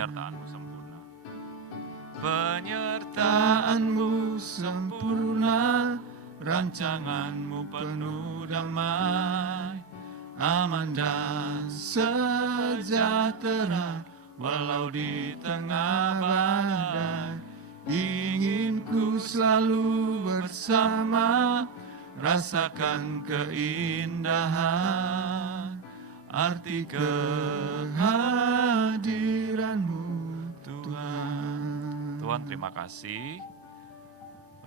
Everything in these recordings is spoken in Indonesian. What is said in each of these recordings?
penyertaan-Mu sempurna. Penyertaan-Mu sempurna, rancangan-Mu penuh damai, aman dan sejahtera, walau di tengah badai. Ingin ku selalu bersama, rasakan keindahan, arti kehadiran-Mu Tuhan. Tuhan, terima kasih.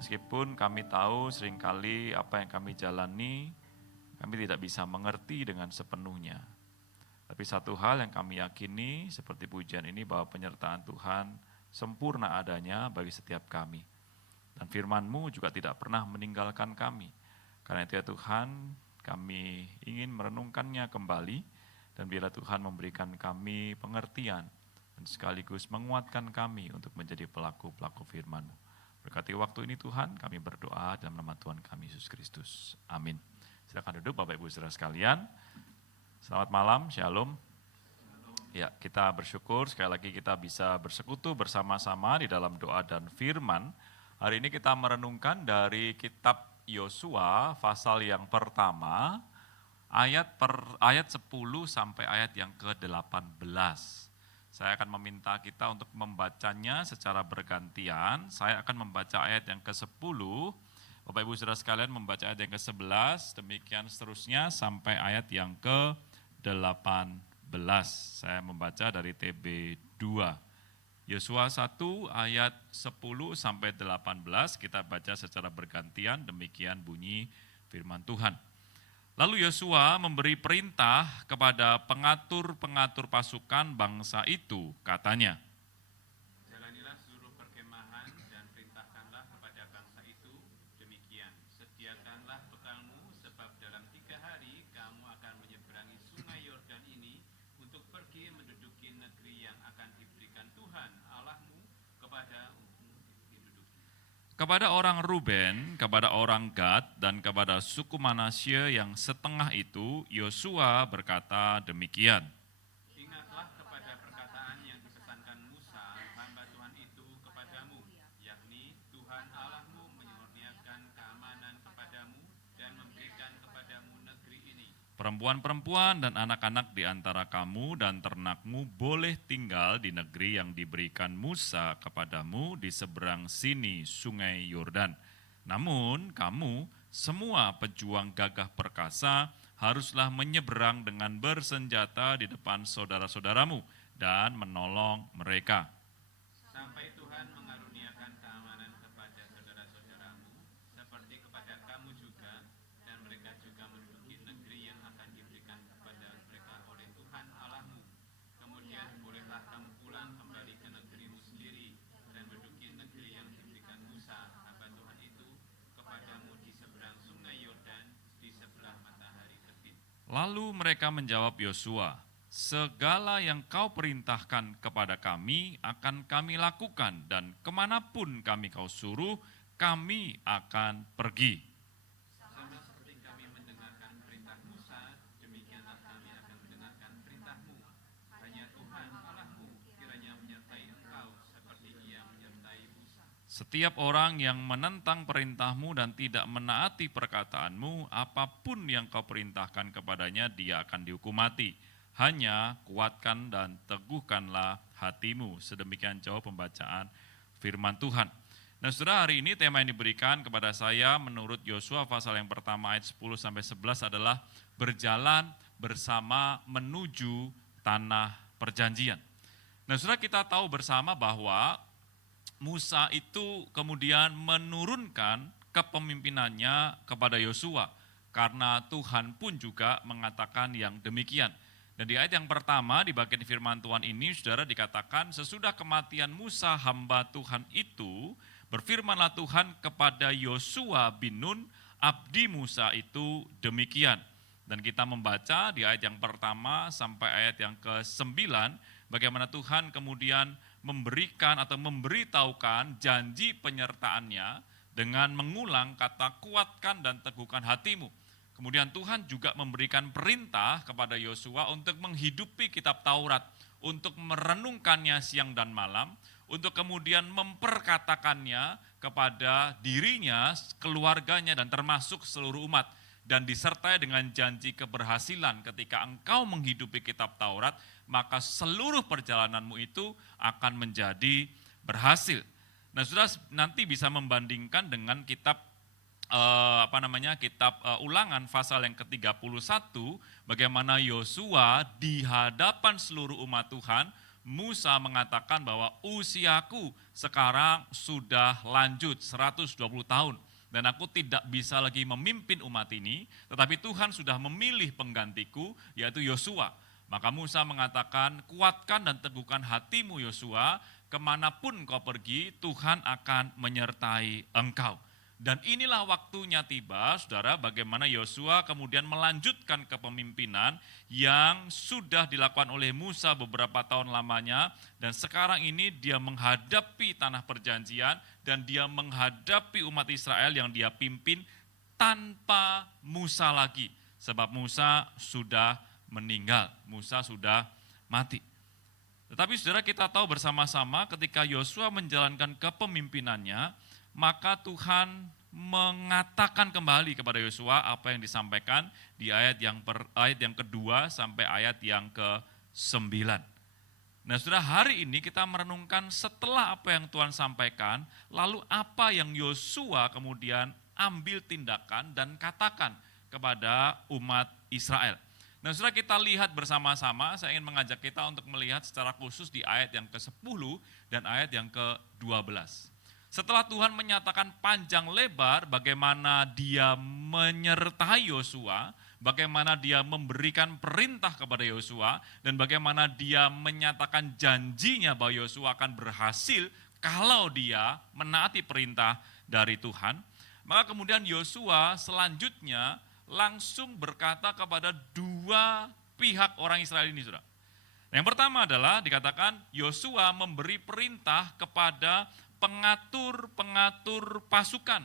Meskipun kami tahu seringkali apa yang kami jalani, kami tidak bisa mengerti dengan sepenuhnya. Tapi satu hal yang kami yakini, seperti pujian ini, bahwa penyertaan Tuhan sempurna adanya bagi setiap kami. Dan firman-Mu juga tidak pernah meninggalkan kami. Karena itu ya Tuhan, kami ingin merenungkannya kembali, dan biarlah Tuhan memberikan kami pengertian, dan sekaligus menguatkan kami untuk menjadi pelaku-pelaku firman-Mu. Berkati waktu ini Tuhan, kami berdoa dalam nama Tuhan kami Yesus Kristus. Amin. Silakan duduk Bapak Ibu Saudara sekalian. Selamat malam, Shalom. Ya, kita bersyukur sekali lagi kita bisa bersekutu bersama-sama di dalam doa dan firman. Hari ini kita merenungkan dari kitab Yosua pasal yang pertama, ayat 10 sampai ayat yang ke-18. Saya akan meminta kita untuk membacanya secara bergantian. Saya akan membaca ayat yang ke-10, Bapak Ibu Saudara sekalian membaca ayat yang ke-11, demikian seterusnya sampai ayat yang ke-18. Saya membaca dari TB 2. Yosua 1 ayat 10 sampai 18, kita baca secara bergantian, demikian bunyi firman Tuhan. Lalu Yosua memberi perintah kepada pengatur-pengatur pasukan bangsa itu, katanya, Jalanilah seluruh perkemahan dan perintahkanlah kepada bangsa itu demikian. Sediakanlah bekalmu, sebab dalam 3 hari kamu akan menyeberangi sungai Yordan ini untuk pergi menduduki negeri yang akan diberikan Tuhan Allahmu kepadamu diduduki. kepada orang Ruben, kepada orang Gad, dan kepada suku Manasye yang setengah itu, Yosua berkata demikian. Ingatlah kepada perkataan yang dipesankan Musa, hamba Tuhan itu kepadamu, yakni Tuhan Allahmu menyurniakan keamanan kepadamu dan memberikan kepadamu negeri ini. Perempuan-perempuan dan anak-anak di antara kamu dan ternakmu boleh tinggal di negeri yang diberikan Musa kepadamu di seberang sini sungai Yordan. Namun kamu, semua pejuang gagah perkasa, haruslah menyeberang dengan bersenjata di depan saudara-saudaramu dan menolong mereka. Sampai Tuhan mengaruniakan keamanan kepada saudara-saudaramu, seperti kepada kamu juga, dan mereka juga menduduki negeri yang akan diberikan kepada mereka oleh Tuhan Allahmu. Kemudian bolehlah kamu pulang kembali ke negerimu sendiri, dan menduduki negeri yang diberikan Musa, hamba Tuhan itu, kepadamu di seberang sungai Yordan, di sebelah matahari terbit. Lalu mereka menjawab Yosua, segala yang kau perintahkan kepada kami akan kami lakukan, dan kemanapun kami kau suruh, kami akan pergi. Sama seperti kami mendengarkan perintah Musa, demikianlah kami akan mendengarkan perintahmu. Hanya Tuhan Allahmu kiranya menyertai engkau seperti Ia menyertai Musa. Setiap orang yang menentang perintahmu dan tidak menaati perkataanmu, apapun yang kau perintahkan kepadanya, dia akan dihukum mati. Hanya kuatkan dan teguhkanlah hatimu. Sedemikian jauh pembacaan firman Tuhan. Nah, saudara, hari ini tema yang diberikan kepada saya menurut Yosua pasal yang pertama ayat 10-11 adalah berjalan bersama menuju tanah perjanjian. Nah, saudara, kita tahu bersama bahwa Musa itu kemudian menurunkan kepemimpinannya kepada Yosua, karena Tuhan pun juga mengatakan yang demikian. Dan di ayat yang pertama di bagian firman Tuhan ini, saudara, dikatakan sesudah kematian Musa hamba Tuhan itu, berfirmanlah Tuhan kepada Yosua bin Nun, abdi Musa itu demikian. Dan kita membaca di ayat yang pertama sampai ayat yang ke-9, bagaimana Tuhan kemudian memberikan atau memberitahukan janji penyertaannya dengan mengulang kata kuatkan dan teguhkan hatimu. Kemudian Tuhan juga memberikan perintah kepada Yosua untuk menghidupi kitab Taurat, untuk merenungkannya siang dan malam, untuk kemudian memperkatakannya kepada dirinya, keluarganya, dan termasuk seluruh umat. Dan disertai dengan janji keberhasilan ketika engkau menghidupi kitab Taurat, maka seluruh perjalananmu itu akan menjadi berhasil. Nah, saudara nanti bisa membandingkan dengan kitab kitab Ulangan pasal yang ke-31, bagaimana Yosua di hadapan seluruh umat Tuhan, Musa mengatakan bahwa usiaku sekarang sudah lanjut 120 tahun dan aku tidak bisa lagi memimpin umat ini, tetapi Tuhan sudah memilih penggantiku yaitu Yosua. Maka Musa mengatakan, kuatkan dan teguhkan hatimu Yosua, kemanapun kau pergi Tuhan akan menyertai engkau. Dan inilah waktunya tiba, saudara, bagaimana Yosua kemudian melanjutkan kepemimpinan yang sudah dilakukan oleh Musa beberapa tahun lamanya. Dan sekarang ini dia menghadapi tanah perjanjian dan dia menghadapi umat Israel yang dia pimpin tanpa Musa lagi. Sebab Musa sudah meninggal, Musa sudah mati. Tetapi saudara, kita tahu bersama-sama ketika Yosua menjalankan kepemimpinannya, maka Tuhan mengatakan kembali kepada Yosua apa yang disampaikan di ayat yang kedua sampai ayat yang ke-9. Nah, saudara, hari ini kita merenungkan setelah apa yang Tuhan sampaikan, lalu apa yang Yosua kemudian ambil tindakan dan katakan kepada umat Israel. Nah, saudara, kita lihat bersama-sama, saya ingin mengajak kita untuk melihat secara khusus di ayat yang ke-10 dan ayat yang ke-12. Setelah Tuhan menyatakan panjang lebar bagaimana dia menyertai Yosua, bagaimana dia memberikan perintah kepada Yosua, dan bagaimana dia menyatakan janjinya bahwa Yosua akan berhasil kalau dia menaati perintah dari Tuhan, maka kemudian Yosua selanjutnya langsung berkata kepada dua pihak orang Israel ini, saudara. Yang pertama adalah dikatakan Yosua memberi perintah kepada pengatur pasukan.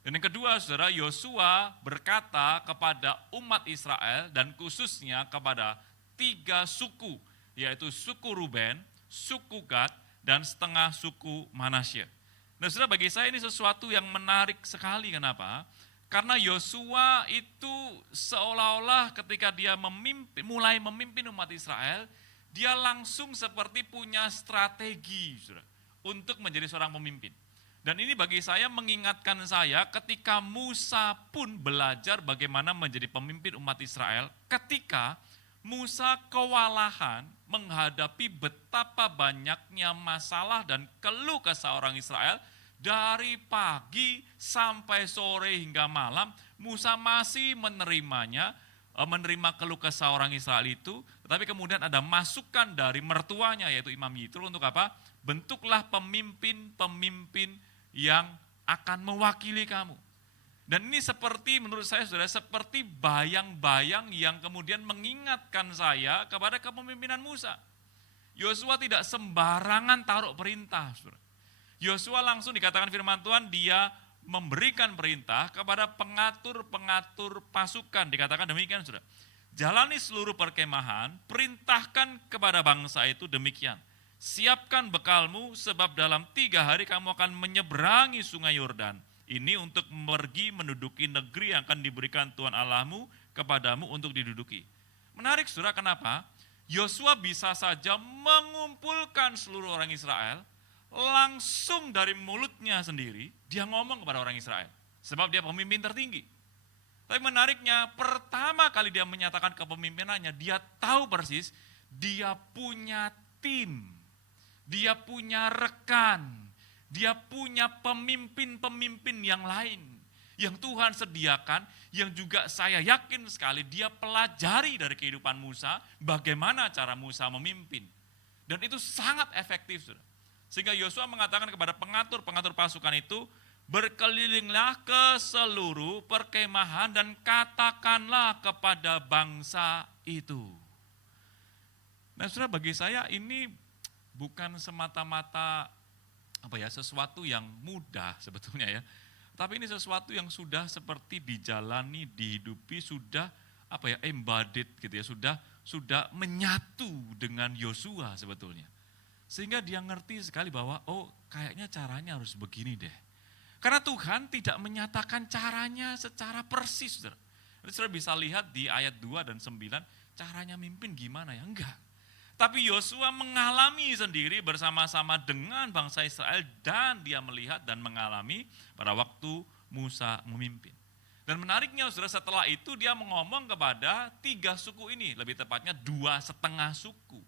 Dan yang kedua, saudara, Yosua berkata kepada umat Israel dan khususnya kepada 3 suku, yaitu suku Ruben, suku Gad, dan setengah suku Manasye. Nah, saudara, bagi saya ini sesuatu yang menarik sekali. Kenapa? Karena Yosua itu seolah-olah ketika dia mulai memimpin umat Israel, dia langsung seperti punya strategi, saudara, untuk menjadi seorang pemimpin. Dan ini bagi saya mengingatkan saya ketika Musa pun belajar bagaimana menjadi pemimpin umat Israel, ketika Musa kewalahan menghadapi betapa banyaknya masalah dan keluh kesah orang Israel, dari pagi sampai sore hingga malam, Musa masih menerima keluh kesah orang Israel itu, tetapi kemudian ada masukan dari mertuanya yaitu Imam Yitro untuk apa? Bentuklah pemimpin-pemimpin yang akan mewakili kamu. Dan ini seperti menurut saya, saudara, seperti bayang-bayang yang kemudian mengingatkan saya kepada kepemimpinan Musa. Yosua tidak sembarangan taruh perintah, saudara. Yosua langsung dikatakan firman Tuhan, dia memberikan perintah kepada pengatur pasukan. Dikatakan demikian, saudara. Jalani seluruh perkemahan, perintahkan kepada bangsa itu demikian. Siapkan bekalmu sebab dalam 3 hari kamu akan menyeberangi sungai Yordan. Ini untuk pergi menduduki negeri yang akan diberikan Tuhan Allahmu kepadamu untuk diduduki. Menarik, saudara, kenapa? Yosua bisa saja mengumpulkan seluruh orang Israel, langsung dari mulutnya sendiri, dia ngomong kepada orang Israel. Sebab dia pemimpin tertinggi. Tapi menariknya, pertama kali dia menyatakan kepemimpinannya, dia tahu persis, dia punya tim. Dia punya rekan, dia punya pemimpin-pemimpin yang lain, yang Tuhan sediakan, yang juga saya yakin sekali dia pelajari dari kehidupan Musa, bagaimana cara Musa memimpin. Dan itu sangat efektif, saudara. Sehingga Yosua mengatakan kepada pengatur pasukan itu, berkelilinglah ke seluruh perkemahan dan katakanlah kepada bangsa itu. Nah, saudara, bagi saya ini bukan semata-mata sesuatu yang mudah sebetulnya ya. Tapi ini sesuatu yang sudah seperti dijalani, dihidupi, sudah embodied gitu ya, sudah menyatu dengan Yosua sebetulnya. Sehingga dia ngerti sekali bahwa oh kayaknya caranya harus begini deh. Karena Tuhan tidak menyatakan caranya secara persis. Saudara. Saudara bisa lihat di ayat 2 dan 9, caranya mimpin gimana ya? Enggak. Tapi Yosua mengalami sendiri bersama-sama dengan bangsa Israel dan dia melihat dan mengalami pada waktu Musa memimpin. Dan menariknya saudara, setelah itu dia ngomong kepada 3 suku ini, lebih tepatnya 2,5 suku.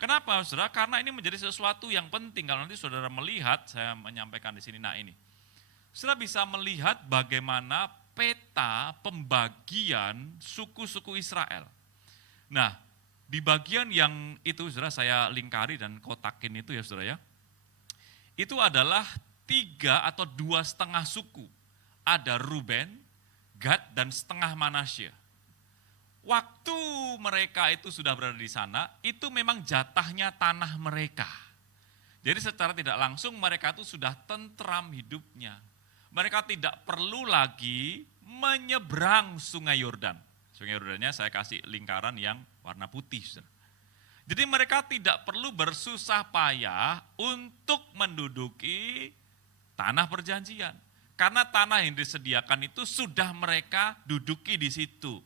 Kenapa saudara? Karena ini menjadi sesuatu yang penting. Kalau nanti saudara melihat, saya menyampaikan di sini, nah ini. Saudara bisa melihat bagaimana peta pembagian suku-suku Israel. Nah, di bagian yang itu saudara saya lingkari dan kotakin itu ya saudara ya. Itu adalah 3 atau 2,5 suku. Ada Ruben, Gad, dan setengah Manasye. Waktu mereka itu sudah berada di sana, itu memang jatahnya tanah mereka. Jadi secara tidak langsung mereka itu sudah tentram hidupnya. Mereka tidak perlu lagi menyeberang sungai Yordan. Sungai Yordannya saya kasih lingkaran yang warna putih. Jadi mereka tidak perlu bersusah payah untuk menduduki tanah perjanjian. Karena tanah yang disediakan itu sudah mereka duduki di situ.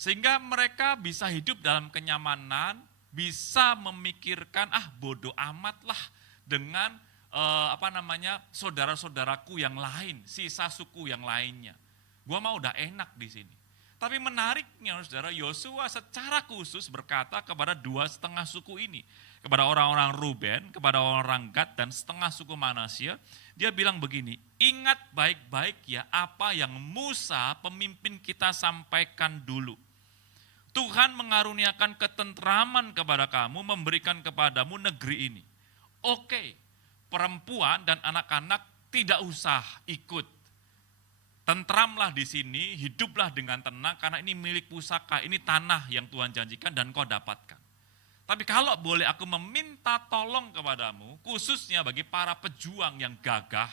Sehingga mereka bisa hidup dalam kenyamanan, bisa memikirkan bodoh amatlah dengan saudara-saudaraku yang lain, sisa suku yang lainnya. Gua mau udah enak di sini. Tapi menariknya saudara, Yosua secara khusus berkata kepada 2,5 suku ini. Kepada orang-orang Ruben, kepada orang Gad dan setengah suku Manasye, dia bilang begini, ingat baik-baik ya apa yang Musa pemimpin kita sampaikan dulu. Tuhan mengaruniakan ketentraman kepada kamu, memberikan kepadamu negeri ini. Oke, perempuan dan anak-anak tidak usah ikut. Tentramlah di sini, hiduplah dengan tenang karena ini milik pusaka, ini tanah yang Tuhan janjikan dan kau dapatkan. Tapi kalau boleh aku meminta tolong kepadamu, khususnya bagi para pejuang yang gagah,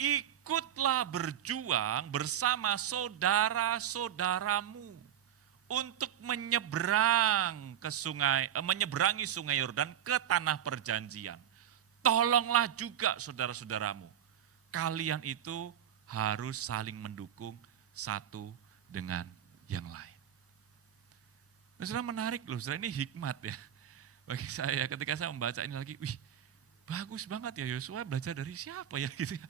ikutlah berjuang bersama saudara-saudaramu untuk menyeberangi sungai Yordan ke tanah perjanjian. Tolonglah juga saudara-saudaramu. Kalian itu harus saling mendukung satu dengan yang lain. Nah, saudara menarik loh, saudara ini hikmat ya. Bagi saya ketika saya membaca ini lagi, wih bagus banget ya Yosua belajar dari siapa ya gitu ya.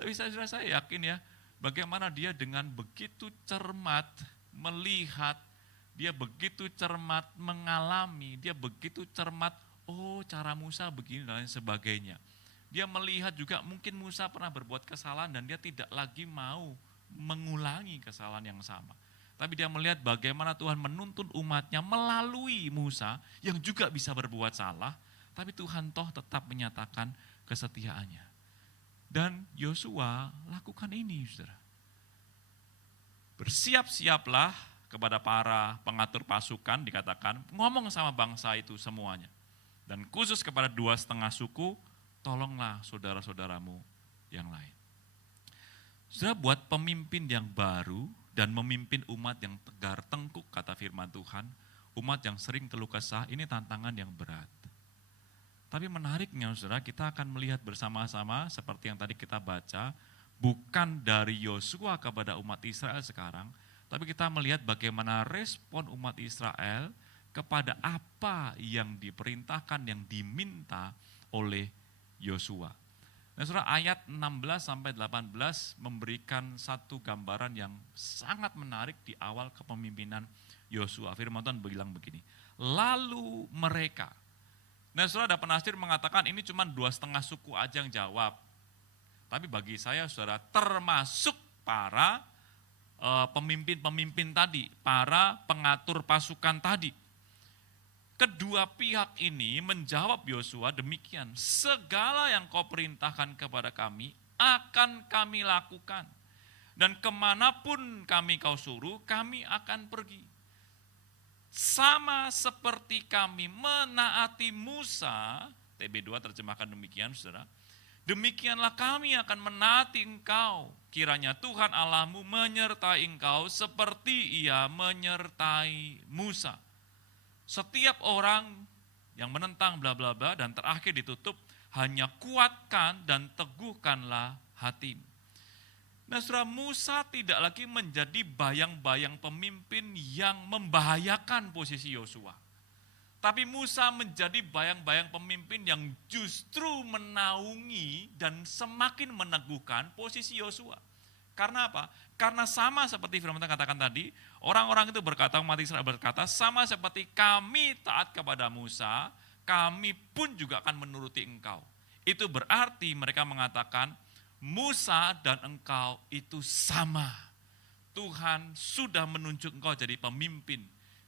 Tapi saya yakin ya bagaimana dia dengan begitu cermat melihat, dia begitu cermat mengalami, dia begitu cermat, oh cara Musa begini dan lain sebagainya. Dia melihat juga mungkin Musa pernah berbuat kesalahan dan dia tidak lagi mau mengulangi kesalahan yang sama. Tapi dia melihat bagaimana Tuhan menuntun umatnya melalui Musa yang juga bisa berbuat salah, tapi Tuhan toh tetap menyatakan kesetiaannya. Dan Yosua lakukan ini, saudara. Bersiap-siaplah kepada para pengatur pasukan, dikatakan, ngomong sama bangsa itu semuanya. Dan khusus kepada 2,5 suku, tolonglah saudara-saudaramu yang lain. Saudara, buat pemimpin yang baru dan memimpin umat yang tegar tengkuk, kata firman Tuhan, umat yang sering keluh kesah, ini tantangan yang berat. Tapi menariknya saudara, kita akan melihat bersama-sama seperti yang tadi kita baca, bukan dari Yosua kepada umat Israel sekarang, tapi kita melihat bagaimana respon umat Israel kepada apa yang diperintahkan, yang diminta oleh Yosua. Nah, saudara, ayat 16-18 memberikan satu gambaran yang sangat menarik di awal kepemimpinan Yosua. Firman Tuhan bilang begini, lalu mereka. Nah, saudara, ada penafsir mengatakan ini cuma 2,5 suku aja yang jawab. Tapi bagi saya, saudara, termasuk para pemimpin-pemimpin tadi, para pengatur pasukan tadi. Kedua pihak ini menjawab Yosua demikian, segala yang kau perintahkan kepada kami akan kami lakukan. Dan kemanapun kami kau suruh, kami akan pergi. Sama seperti kami menaati Musa, TB2 terjemahkan demikian saudara, demikianlah kami akan menaati engkau. Kiranya Tuhan Allahmu menyertai engkau seperti ia menyertai Musa. Setiap orang yang menentang bla bla bla dan terakhir ditutup, hanya kuatkan dan teguhkanlah hatimu. Nah, saudara, Musa tidak lagi menjadi bayang-bayang pemimpin yang membahayakan posisi Yosua. Tapi Musa menjadi bayang-bayang pemimpin yang justru menaungi dan semakin meneguhkan posisi Yosua. Karena apa? Karena sama seperti firman Tuhan katakan tadi, orang-orang itu berkata, umat Israel berkata, sama seperti kami taat kepada Musa, kami pun juga akan menuruti engkau. Itu berarti mereka mengatakan, Musa dan engkau itu sama. Tuhan sudah menunjuk engkau jadi pemimpin.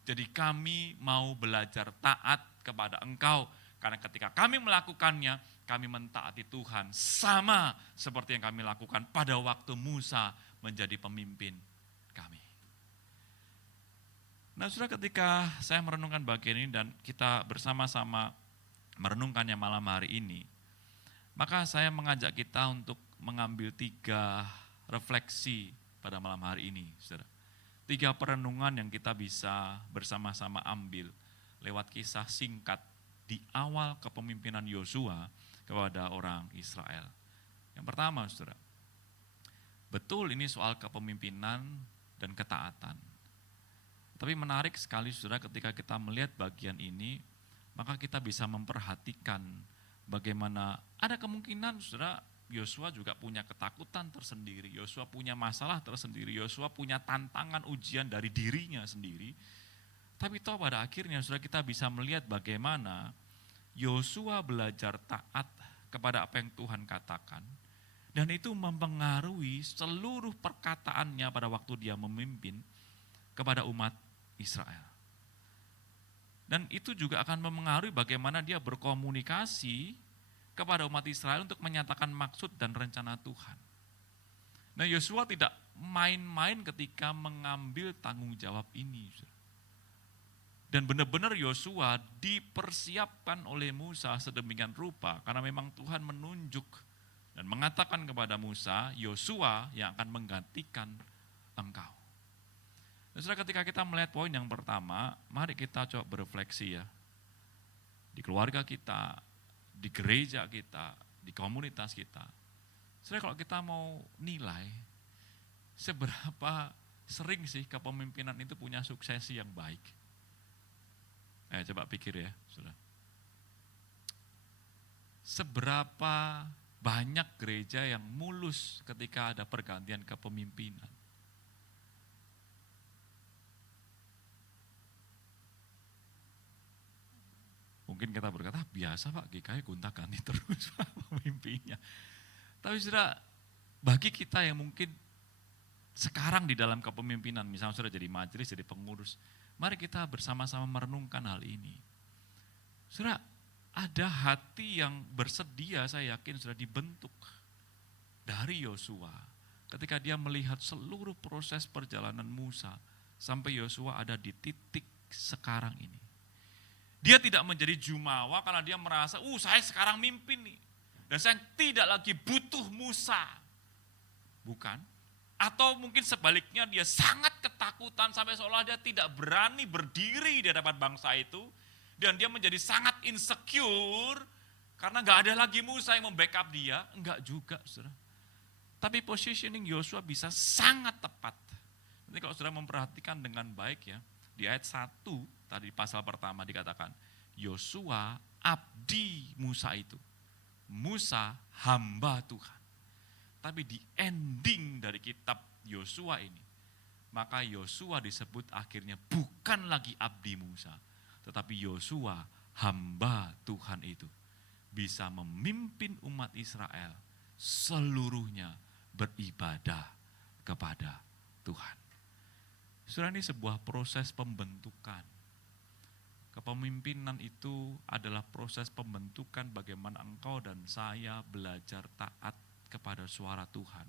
Jadi kami mau belajar taat kepada engkau. Karena ketika kami melakukannya, kami mentaati Tuhan. Sama seperti yang kami lakukan pada waktu Musa menjadi pemimpin kami. Nah, saudara, ketika saya merenungkan bagian ini dan kita bersama-sama merenungkannya malam hari ini, maka saya mengajak kita untuk mengambil 3 refleksi pada malam hari ini, saudara. 3 perenungan yang kita bisa bersama-sama ambil lewat kisah singkat di awal kepemimpinan Yosua kepada orang Israel. Yang pertama, saudara, betul ini soal kepemimpinan dan ketaatan. Tapi menarik sekali, saudara, ketika kita melihat bagian ini, maka kita bisa memperhatikan bagaimana ada kemungkinan, saudara, Yosua juga punya ketakutan tersendiri, Yosua punya masalah tersendiri, Yosua punya tantangan ujian dari dirinya sendiri. Tapi toh pada akhirnya, saudara, kita bisa melihat bagaimana Yosua belajar taat kepada apa yang Tuhan katakan. Dan itu mempengaruhi seluruh perkataannya pada waktu dia memimpin kepada umat Israel. Dan itu juga akan mempengaruhi bagaimana dia berkomunikasi kepada umat Israel untuk menyatakan maksud dan rencana Tuhan. Nah, Yosua tidak main-main ketika mengambil tanggung jawab ini. Dan benar-benar Yosua dipersiapkan oleh Musa sedemikian rupa, karena memang Tuhan menunjuk dan mengatakan kepada Musa, Yosua yang akan menggantikan engkau. Nah, saudara, ketika kita melihat poin yang pertama, mari kita coba berefleksi ya. Di keluarga kita, di gereja kita, di komunitas kita. Saudara, kalau kita mau nilai, seberapa sering sih kepemimpinan itu punya suksesi yang baik? Coba pikir ya, saudara. Seberapa banyak gereja yang mulus ketika ada pergantian kepemimpinan? Mungkin kita berkata, biasa Pak, GKI gonta-ganti terus pemimpinnya. Tapi saudara, bagi kita yang mungkin sekarang di dalam kepemimpinan, misalnya sudah jadi majelis, jadi pengurus, mari kita bersama-sama merenungkan hal ini. Saudara, ada hati yang bersedia, saya yakin sudah dibentuk dari Yosua. Ketika dia melihat seluruh proses perjalanan Musa, sampai Yosua ada di titik sekarang ini. Dia tidak menjadi jumawa karena dia merasa, saya sekarang mimpin nih. Dan saya tidak lagi butuh Musa. Bukan. Atau mungkin sebaliknya dia sangat ketakutan sampai seolah dia tidak berani berdiri di hadapan bangsa itu. Dan dia menjadi sangat insecure karena gak ada lagi Musa yang membackup dia. Enggak juga, saudara. Tapi positioning Yosua bisa sangat tepat. Nanti kalau saudara memperhatikan dengan baik ya, di ayat 1 tadi pasal pertama dikatakan, Yosua abdi Musa itu. Musa hamba Tuhan. Tapi di ending dari kitab Yosua ini, maka Yosua disebut akhirnya bukan lagi abdi Musa, tetapi Yosua hamba Tuhan itu. Bisa memimpin umat Israel seluruhnya beribadah kepada Tuhan. Saudara, ini sebuah proses pembentukan. Kepemimpinan itu adalah proses pembentukan bagaimana engkau dan saya belajar taat kepada suara Tuhan.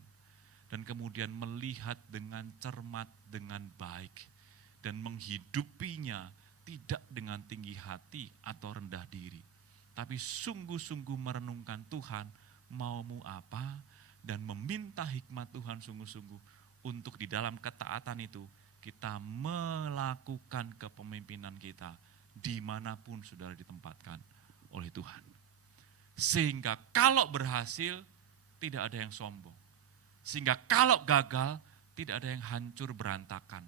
Dan kemudian melihat dengan cermat, dengan baik. Dan menghidupinya tidak dengan tinggi hati atau rendah diri. Tapi sungguh-sungguh merenungkan Tuhan maumu apa. Dan meminta hikmat Tuhan sungguh-sungguh untuk di dalam ketaatan itu kita melakukan kepemimpinan kita dimanapun saudara ditempatkan oleh Tuhan. Sehingga kalau berhasil, tidak ada yang sombong. Sehingga kalau gagal, tidak ada yang hancur berantakan.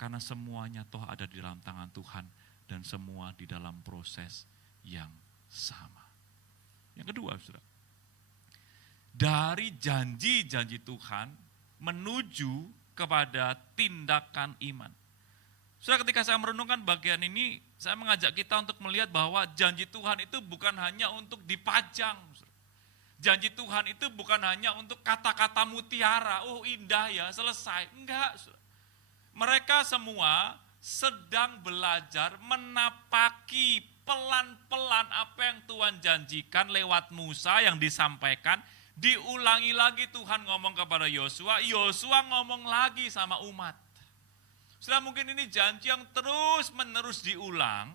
Karena semuanya toh ada di dalam tangan Tuhan dan semua di dalam proses yang sama. Yang kedua, saudara, dari janji-janji Tuhan menuju kepada tindakan iman. Saudara, ketika saya merenungkan bagian ini, saya mengajak kita untuk melihat bahwa janji Tuhan itu bukan hanya untuk dipajang. Janji Tuhan itu bukan hanya untuk kata-kata mutiara, oh indah ya, selesai. Enggak, saudara. Mereka semua sedang belajar menapaki pelan-pelan apa yang Tuhan janjikan lewat Musa yang disampaikan. Diulangi lagi Tuhan ngomong kepada Yosua, Yosua ngomong lagi sama umat. Setelah mungkin ini janji yang terus-menerus diulang,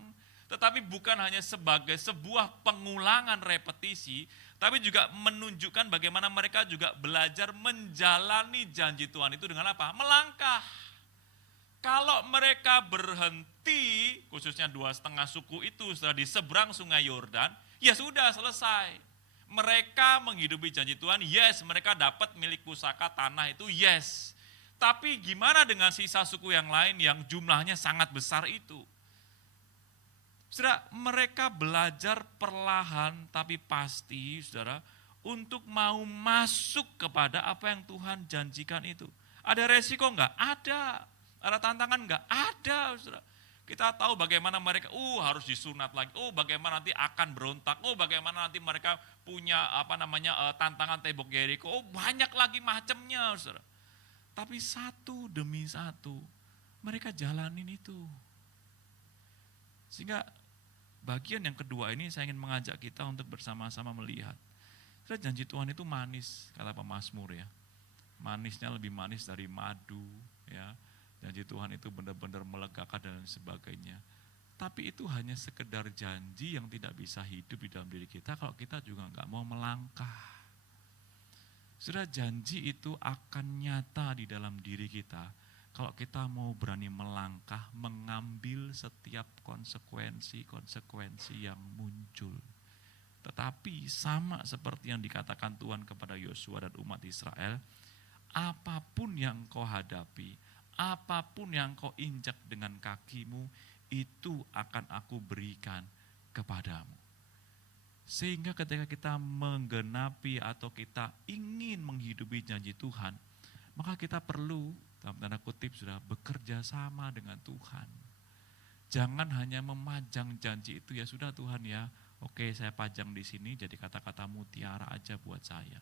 tetapi bukan hanya sebagai sebuah pengulangan repetisi, tapi juga menunjukkan bagaimana mereka juga belajar menjalani janji Tuhan itu dengan apa? Melangkah. Kalau mereka berhenti, khususnya 2,5 suku itu sudah di seberang sungai Yordan, ya sudah selesai. Mereka menghidupi janji Tuhan, yes, mereka dapat milik pusaka tanah itu, yes. Tapi gimana dengan sisa suku yang lain yang jumlahnya sangat besar itu? Saudara, mereka belajar perlahan tapi pasti, saudara, untuk mau masuk kepada apa yang Tuhan janjikan itu. Ada resiko enggak? Ada. Ada tantangan enggak? Ada, saudara. Kita tahu bagaimana mereka, harus disunat lagi, bagaimana nanti akan berontak, bagaimana nanti mereka punya tantangan tembok Yeriko, banyak lagi macamnya, saudara. Tapi satu demi satu, mereka jalanin itu. Sehingga bagian yang kedua ini saya ingin mengajak kita untuk bersama-sama melihat. Saudara, janji Tuhan itu manis, kata pemazmur ya. Manisnya lebih manis dari madu, ya. Janji Tuhan itu benar-benar melegakan dan sebagainya. Tapi itu hanya sekedar janji yang tidak bisa hidup di dalam diri kita kalau kita juga nggak mau melangkah. Sudah, janji itu akan nyata di dalam diri kita kalau kita mau berani melangkah, mengambil setiap konsekuensi yang muncul. Tetapi sama seperti yang dikatakan Tuhan kepada Yosua dan umat Israel, apapun yang kau hadapi, apapun yang kau injak dengan kakimu, itu akan aku berikan kepadamu. Sehingga ketika kita menggenapi atau kita ingin menghidupi janji Tuhan, maka kita perlu, dalam tanda kutip, sudah bekerja sama dengan Tuhan. Jangan hanya memajang janji itu, ya sudah Tuhan ya, oke saya pajang di sini jadi kata-kata mutiara aja buat saya.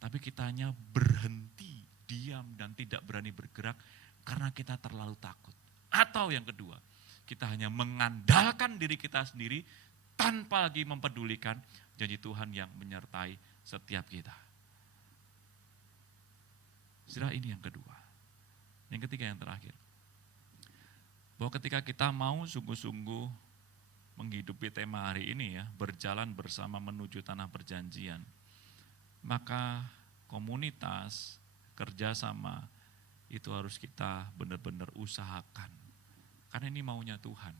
Tapi kita hanya berhenti, diam dan tidak berani bergerak, karena kita terlalu takut. Atau yang kedua, kita hanya mengandalkan diri kita sendiri tanpa lagi mempedulikan janji Tuhan yang menyertai setiap kita. Saudara, ini yang kedua. Yang ketiga, yang terakhir. Bahwa ketika kita mau sungguh-sungguh menghidupi tema hari ini ya, berjalan bersama menuju tanah perjanjian, maka komunitas, kerjasama, itu harus kita benar-benar usahakan. Karena ini maunya Tuhan.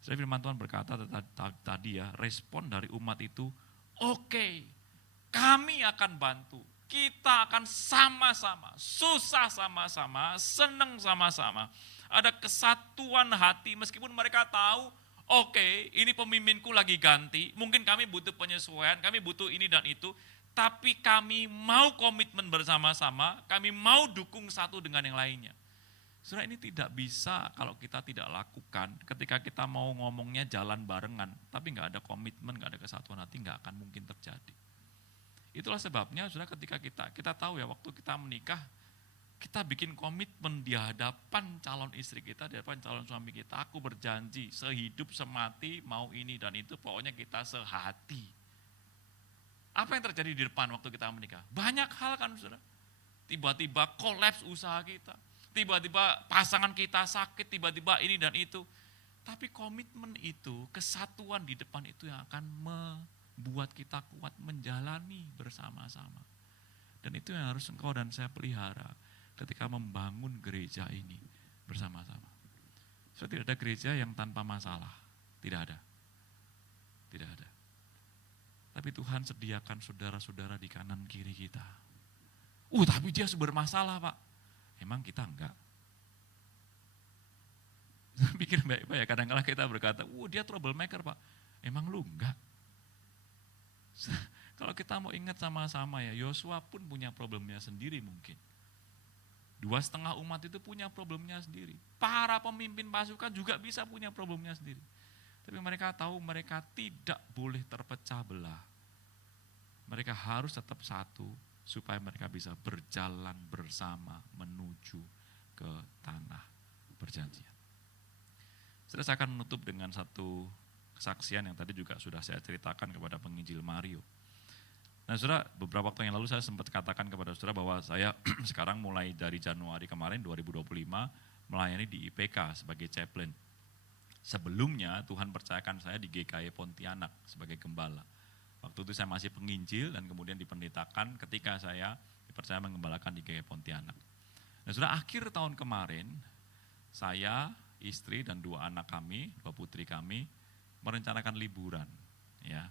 Saya firman Tuhan berkata tadi ya, respon dari umat itu, oke, kami akan bantu. Kita akan sama-sama, susah sama-sama, senang sama-sama. Ada kesatuan hati meskipun mereka tahu, oke, ini pemimpinku lagi ganti, mungkin kami butuh penyesuaian, kami butuh ini dan itu. Tapi kami mau komitmen bersama-sama, kami mau dukung satu dengan yang lainnya. Saudara, ini tidak bisa kalau kita tidak lakukan, ketika kita mau ngomongnya jalan barengan, tapi nggak ada komitmen, nggak ada kesatuan hati, nggak akan mungkin terjadi. Itulah sebabnya, saudara, ketika kita tahu ya, waktu kita menikah, kita bikin komitmen di hadapan calon istri kita, di hadapan calon suami kita, aku berjanji sehidup semati mau ini dan itu, pokoknya kita sehati. Apa yang terjadi di depan waktu kita menikah? Banyak hal kan, saudara. Tiba-tiba kolaps usaha kita. Tiba-tiba pasangan kita sakit, tiba-tiba ini dan itu. Tapi komitmen itu, kesatuan di depan itu yang akan membuat kita kuat menjalani bersama-sama. Dan itu yang harus engkau dan saya pelihara ketika membangun gereja ini bersama-sama. Saudara, tidak ada gereja yang tanpa masalah. Tidak ada. Tidak ada. Tapi Tuhan sediakan saudara-saudara di kanan kiri kita. Tapi dia sumber masalah, Pak. Emang kita enggak? Pikir baik-baik ya, kadang-kadang kita berkata, dia troublemaker, Pak. Emang lu enggak? Kalau kita mau ingat sama-sama ya, Yosua pun punya problemnya sendiri mungkin. 2,5 umat itu punya problemnya sendiri. Para pemimpin pasukan juga bisa punya problemnya sendiri. Tapi mereka tahu mereka tidak boleh terpecah belah. Mereka harus tetap satu supaya mereka bisa berjalan bersama menuju ke tanah perjanjian. Saya akan menutup dengan satu kesaksian yang tadi juga sudah saya ceritakan kepada penginjil Mario. Nah saudara, beberapa waktu yang lalu saya sempat katakan kepada saudara bahwa saya sekarang mulai dari Januari kemarin 2025 melayani di IPK sebagai chaplain. Sebelumnya Tuhan percayakan saya di GKI Pontianak sebagai gembala. Waktu itu saya masih penginjil dan kemudian dipendetakan ketika saya dipercaya menggembalakan di GKI Pontianak. Nah saudara, akhir tahun kemarin saya, istri dan 2 anak kami, 2 putri kami merencanakan liburan, ya.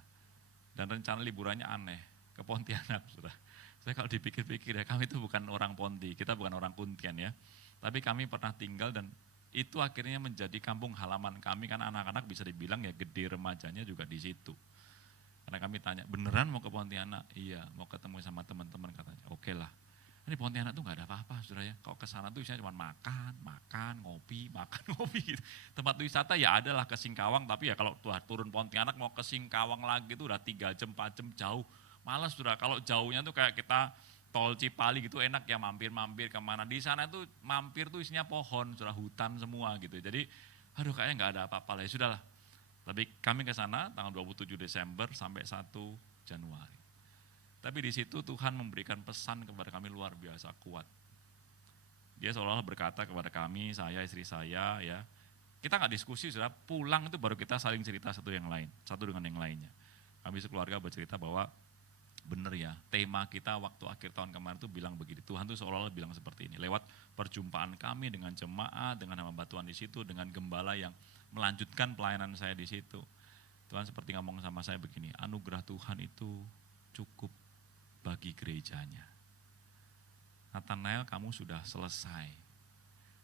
Dan rencana liburannya aneh, ke Pontianak, saudara. Saya kalau dipikir-pikir ya, kami itu bukan orang Ponti, kita bukan orang Kuntian ya. Tapi kami pernah tinggal dan itu akhirnya menjadi kampung halaman kami, karena anak-anak bisa dibilang ya gede remajanya juga di situ. Karena kami tanya, beneran mau ke Pontianak? Iya, mau ketemu sama teman-teman katanya. Oke lah. Ini Pontianak tuh gak ada apa-apa saudara ya. Kalau ke sana tuh isinya cuma makan, ngopi, gitu. Tempat wisata ya adalah ke Singkawang, tapi ya kalau turun Pontianak mau ke Singkawang lagi itu udah 3 jam, 4 jam jauh. Malas saudara, kalau jauhnya tuh kayak kita tol Cipali gitu enak ya mampir-mampir kemana. Di sana tuh mampir tuh isinya pohon, saudara, hutan semua gitu. Jadi kayaknya gak ada apa-apa lah, ya sudahlah. Tapi kami ke sana tanggal 27 Desember sampai 1 Januari. Tapi di situ Tuhan memberikan pesan kepada kami luar biasa kuat. Dia seolah-olah berkata kepada kami, saya, istri saya, ya, kita nggak diskusi, sudah pulang itu baru kita saling cerita satu dengan yang lainnya. Kami sekeluarga bercerita bahwa benar ya, tema kita waktu akhir tahun kemarin itu bilang begini, Tuhan tuh seolah-olah bilang seperti ini, lewat perjumpaan kami dengan jemaat, dengan hamba Tuhan di situ, dengan gembala yang melanjutkan pelayanan saya di situ. Tuhan seperti ngomong sama saya begini, anugerah Tuhan itu cukup bagi gerejanya. Nathanael, kamu sudah selesai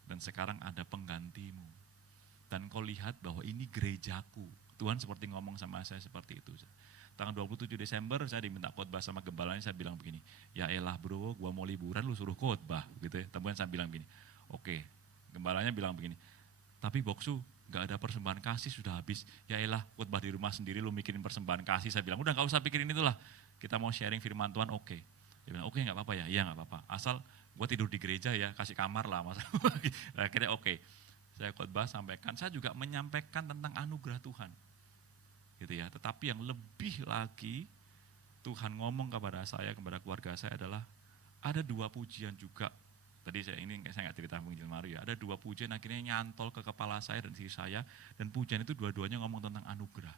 dan sekarang ada penggantimu. Dan kau lihat bahwa ini gerejaku. Tuhan seperti ngomong sama saya seperti itu. Tanggal 27 Desember saya diminta khotbah sama gembalanya, saya bilang begini, ya elah bro, gua mau liburan lu suruh khotbah gitu ya. Kemudian saya bilang begini, oke, gembalanya bilang begini, tapi Boksu gak ada persembahan kasih sudah habis, ya elah khotbah di rumah sendiri lu mikirin persembahan kasih. Saya bilang udah gak usah pikirin itulah, kita mau sharing firman Tuhan, oke. Dia bilang oke, gak apa-apa ya, iya gak apa-apa, asal gue tidur di gereja ya, kasih kamar lah masa. Akhirnya oke. Saya khotbah sampaikan, saya juga menyampaikan tentang anugerah Tuhan. Gitu ya, tetapi yang lebih lagi Tuhan ngomong kepada saya, kepada keluarga saya adalah ada 2 pujian juga. Tadi saya nggak cerita penginjil Mario ya, ada 2 pujian akhirnya nyantol ke kepala saya dan istri saya, dan pujian itu dua-duanya ngomong tentang anugerah.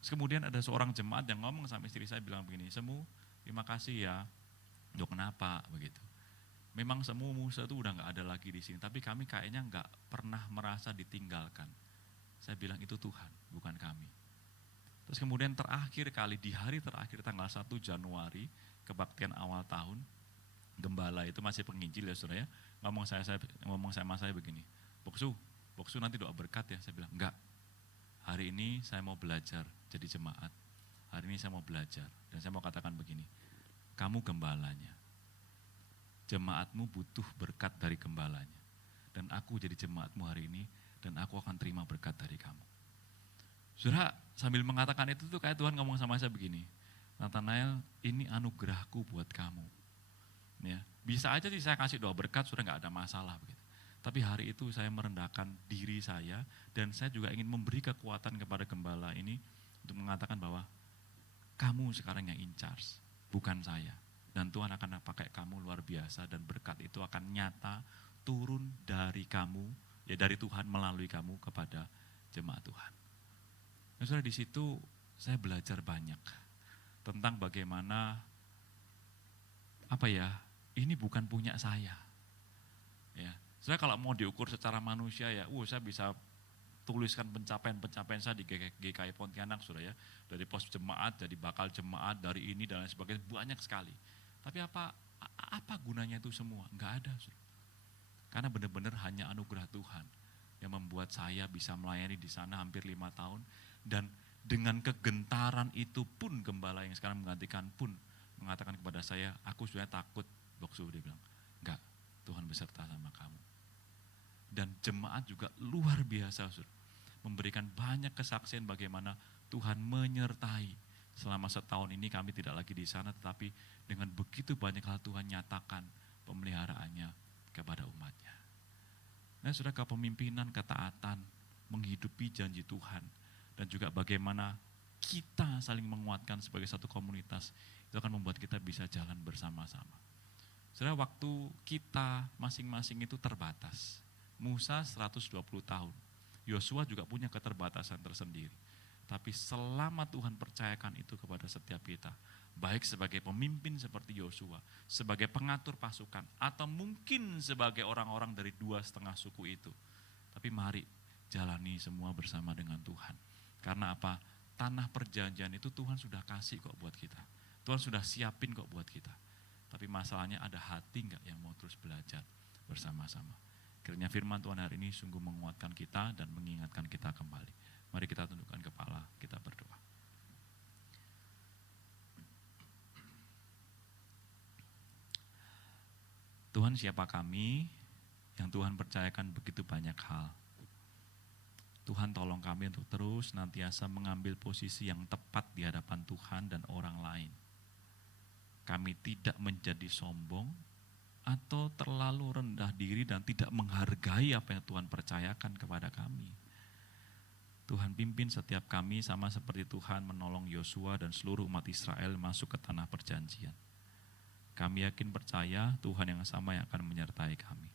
Terus kemudian ada seorang jemaat yang ngomong sama istri saya bilang begini, Semu, terima kasih ya. Loh kenapa begitu? Memang Semu Musa itu udah nggak ada lagi di sini, tapi kami kayaknya nggak pernah merasa ditinggalkan. Saya bilang itu Tuhan, bukan kami. Terus kemudian terakhir kali, di hari terakhir tanggal 1 Januari, kebaktian awal tahun, gembala itu masih penginjil ya saudara ya, ngomong sama saya begini, Boksu nanti doa berkat ya. Saya bilang enggak, hari ini saya mau belajar jadi jemaat, hari ini saya mau belajar, dan saya mau katakan begini, kamu gembalanya, jemaatmu butuh berkat dari gembalanya, dan aku jadi jemaatmu hari ini, dan aku akan terima berkat dari kamu. Saudara, sambil mengatakan itu tuh kayak Tuhan ngomong sama saya begini, Nathanael, ini anugerahku buat kamu. Ya, bisa aja sih saya kasih doa berkat, sudah nggak ada masalah begitu. Tapi hari itu saya merendahkan diri saya, dan saya juga ingin memberi kekuatan kepada gembala ini untuk mengatakan bahwa kamu sekarang yang in charge, bukan saya. Dan Tuhan akan pakai kamu luar biasa, dan berkat itu akan nyata turun dari kamu, ya dari Tuhan melalui kamu kepada jemaat Tuhan. Nah, saudara, di situ saya belajar banyak tentang bagaimana ini bukan punya saya. Ya, Saya kalau mau diukur secara manusia ya, saya bisa tuliskan pencapaian-pencapaian saya di GKI Pontianak, saudara ya. Dari pos jemaat, jadi bakal jemaat, dari ini dan lain sebagainya, banyak sekali. Tapi apa gunanya itu semua? Enggak ada, saudara. Karena benar-benar hanya anugerah Tuhan yang membuat saya bisa melayani di sana hampir 5 tahun. Dan dengan kegentaran itu pun gembala yang sekarang menggantikan pun mengatakan kepada saya, aku sebenarnya takut, Boksu, dia bilang, enggak, Tuhan beserta sama kamu. Dan jemaat juga luar biasa, saudara, memberikan banyak kesaksian bagaimana Tuhan menyertai. Selama setahun ini kami tidak lagi di sana, tetapi dengan begitu banyak hal Tuhan nyatakan pemeliharaannya kepada umatnya. Nah, saudara, kepemimpinan, ketaatan, menghidupi janji Tuhan, dan juga bagaimana kita saling menguatkan sebagai satu komunitas, itu akan membuat kita bisa jalan bersama-sama. Saudara, waktu kita masing-masing itu terbatas. Musa 120 tahun, Yosua juga punya keterbatasan tersendiri. Tapi selama Tuhan percayakan itu kepada setiap kita, baik sebagai pemimpin seperti Yosua, sebagai pengatur pasukan, atau mungkin sebagai orang-orang dari 2,5 suku itu. Tapi mari jalani semua bersama dengan Tuhan. Karena apa? Tanah perjanjian itu Tuhan sudah kasih kok buat kita. Tuhan sudah siapin kok buat kita. Tapi masalahnya ada hati enggak yang mau terus belajar bersama-sama. Kiranya firman Tuhan hari ini sungguh menguatkan kita dan mengingatkan kita kembali. Mari kita tundukkan kepala, kita berdoa. Tuhan, siapa kami yang Tuhan percayakan begitu banyak hal. Tuhan, tolong kami untuk terus nantiasa mengambil posisi yang tepat di hadapan Tuhan dan orang lain. Kami tidak menjadi sombong atau terlalu rendah diri dan tidak menghargai apa yang Tuhan percayakan kepada kami. Tuhan, pimpin setiap kami sama seperti Tuhan menolong Yosua dan seluruh umat Israel masuk ke tanah perjanjian. Kami yakin percaya Tuhan yang sama yang akan menyertai kami.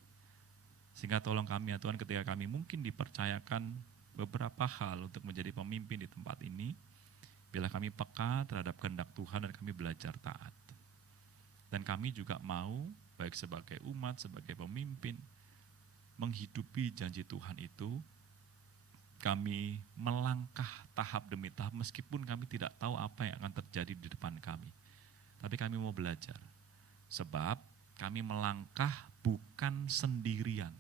Sehingga tolong kami ya Tuhan, ketika kami mungkin dipercayakan beberapa hal untuk menjadi pemimpin di tempat ini, bila kami peka terhadap kehendak Tuhan dan kami belajar taat. Dan kami juga mau, baik sebagai umat, sebagai pemimpin, menghidupi janji Tuhan itu, kami melangkah tahap demi tahap meskipun kami tidak tahu apa yang akan terjadi di depan kami. Tapi kami mau belajar, sebab kami melangkah bukan sendirian.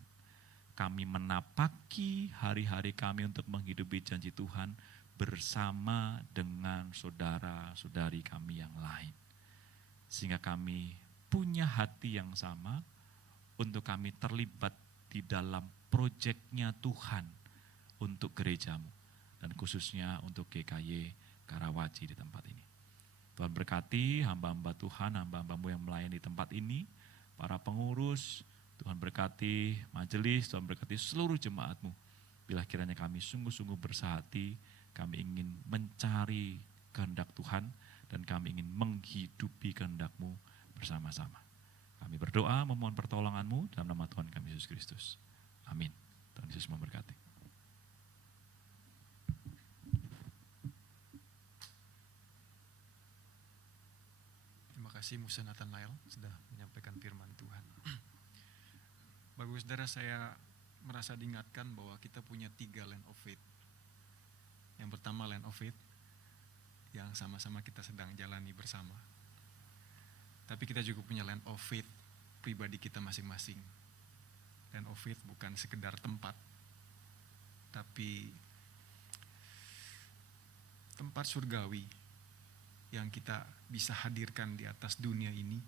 Kami menapaki hari-hari kami untuk menghidupi janji Tuhan bersama dengan saudara-saudari kami yang lain. Sehingga kami punya hati yang sama untuk kami terlibat di dalam proyeknya Tuhan untuk gerejamu dan khususnya untuk GKY Karawaci di tempat ini. Tuhan berkati hamba-hamba Tuhan, hamba-hambamu yang melayani di tempat ini, para pengurus, Tuhan berkati majelis, Tuhan berkati seluruh jemaatmu. Bila kiranya kami sungguh-sungguh bersehati, kami ingin mencari kehendak Tuhan, dan kami ingin menghidupi kehendak-Mu bersama-sama. Kami berdoa memohon pertolongan-Mu dalam nama Tuhan kami Yesus Kristus. Amin. Tuhan Yesus memberkati. Terima kasih Musa Nathanael sudah menyampaikan firman Tuhan. Bagus saudara, saya merasa diingatkan bahwa kita punya 3 land of faith. Yang pertama land of faith, yang sama-sama kita sedang jalani bersama. Tapi kita juga punya land of faith pribadi kita masing-masing. Land of faith bukan sekedar tempat, tapi tempat surgawi yang kita bisa hadirkan di atas dunia ini